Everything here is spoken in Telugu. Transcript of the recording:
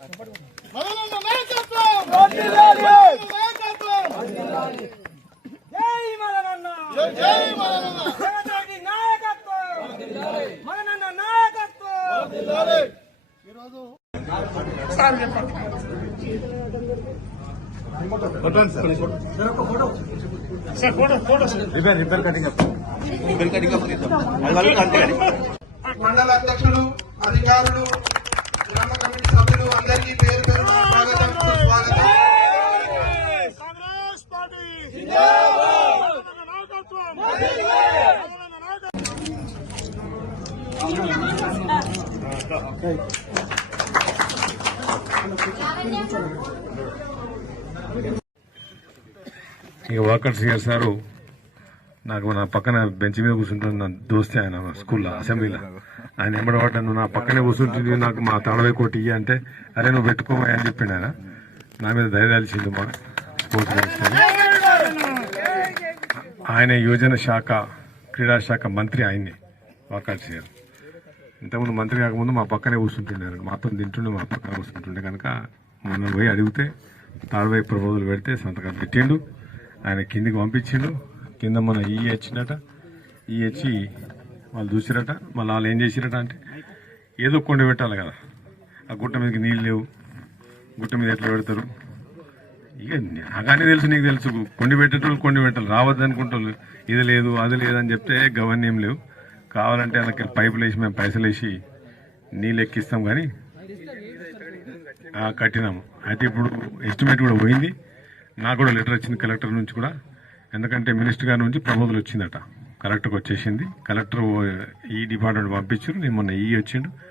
మదనన్న నాయకత్వం. నాయకత్వం జై మదనన్న జై మదనన్న జగదాగి నాయకత్వం మదనన్న నాయకత్వం ఈరోజు మండల అధ్యక్షులు అధికారులు సభ్యులు అందరికీ పేరు పేరు స్వాగతం. స్వాగతం ఇక వాకర్స్ గారు సారు నాకు నా పక్కన బెంచ్ మీద కూర్చుంటున్న దోస్తే ఆయన స్కూల్లో అసెంబ్లీలో. ఆయన ఎంబడి నువ్వు నా పక్కనే కూర్చుంటుంది నాకు మా తాళవై కోటి ఇయ్య అంటే అరే నువ్వు పెట్టుకోమా అని చెప్పిండు ఆయన నా మీద ధైర్యాల్సింది మా స్పోర్ట్స్ మినిస్టర్ ఆయన యువజన శాఖ క్రీడా శాఖ మంత్రి ఆయన్ని వాకాట్ చేయాలి ఇంతకుముందు మంత్రి కాకముందు మా పక్కనే కూర్చుంటుండే మాతో తింటుండే మా పక్కన కూర్చుంటుండే కనుక మనం పోయి అడిగితే తాడువైపు ప్రపోజల్ పెడితే సంతకం పెట్టిండు. ఆయన కిందికి పంపించిండు. కింద మన ఈ వచ్చినట ఈ వచ్చి వాళ్ళు చూసిరట మళ్ళీ వాళ్ళు ఏం చేసిరట అంటే ఏదో కొండ పెట్టాలి కదా. ఆ గుట్ట మీదకి నీళ్ళు లేవు. గుట్ట మీద ఎట్లా పెడతారు? ఇక నాకనే తెలుసు నీకు తెలుసు. కొండి పెట్టేటోళ్ళు కొండి పెట్టాలి. రావద్దు అనుకుంటారు ఇది లేదు అది లేదని చెప్తే గవర్నయం లేవు. కావాలంటే వాళ్ళకి పైపులు వేసి మేము పైసలు వేసి నీళ్ళు ఎక్కిస్తాం కానీ కట్టినాము. అయితే ఇప్పుడు ఎస్టిమేట్ కూడా పోయింది. నాకు కూడా లెటర్ వచ్చింది కలెక్టర్ నుంచి కూడా. ఎందుకంటే మినిస్టర్ గారి నుంచి ప్రపోజల్ వచ్చిందట. కలెక్టర్కి వచ్చేసింది. కలెక్టర్ ఈ డిపార్ట్మెంట్ పంపించారు. నేను మొన్న ఈ వచ్చిండు.